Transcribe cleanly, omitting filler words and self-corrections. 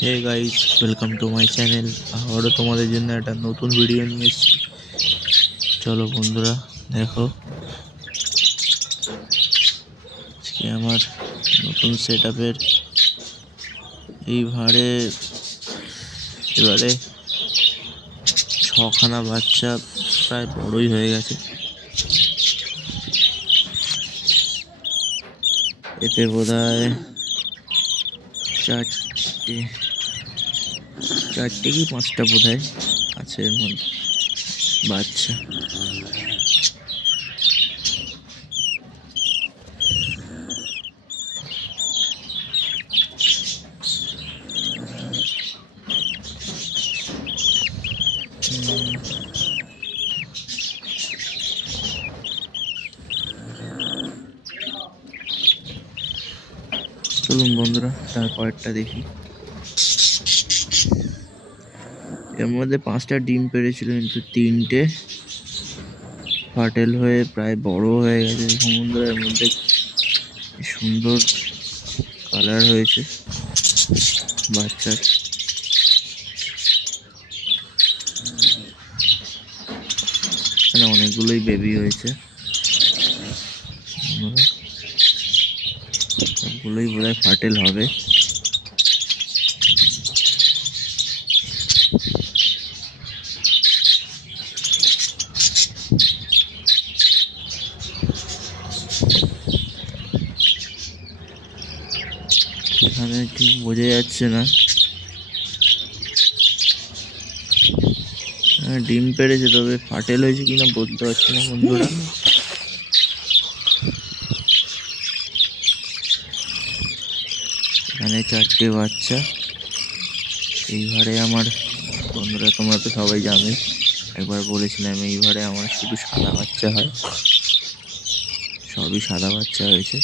Hey guys, welcome to my channel. আবারও তোমাদের জন্য একটা নতুন ভিডিও নিয়ে এসেছি। চলো বন্ধুরা, দেখো আজকে আমার নতুন সেট আপের এবারে 6খানা বাচ্চা প্রায় বড়ই হয়ে গেছে। এতে বোধহয় চারটে কি 5টা বোধহয় আছে এর মধ্যে বাচ্চা। চলুন বন্ধুরা, তারপরেরটা দেখি। এর মধ্যে 5টা ডিম পেড়েছিল, কিন্তু 3টে ফাটেল হয়ে প্রায় বড় হয়ে গেছে। সমুদ্রের মধ্যে সুন্দর কালার হয়েছে বাচ্চার। এখানে অনেকগুলোই বেবি হয়েছে, সবগুলোই বোধহয় ফাটেল হবে। এখানে ঠিক বোঝা যাচ্ছে না। ডিম পেড়েছে, তবে ফাটেল হয়েছে কিনা বলতে পারছি না বন্ধুরা। এখানে 4টে বাচ্চা। এইবারে আমার বন্ধুরা, তোমরা তো সবাই জানো, একবার বলেছিলাম এইবারে আমার শুধু সাদা বাচ্চা হয়। সবই সাদা বাচ্চা হয়েছে।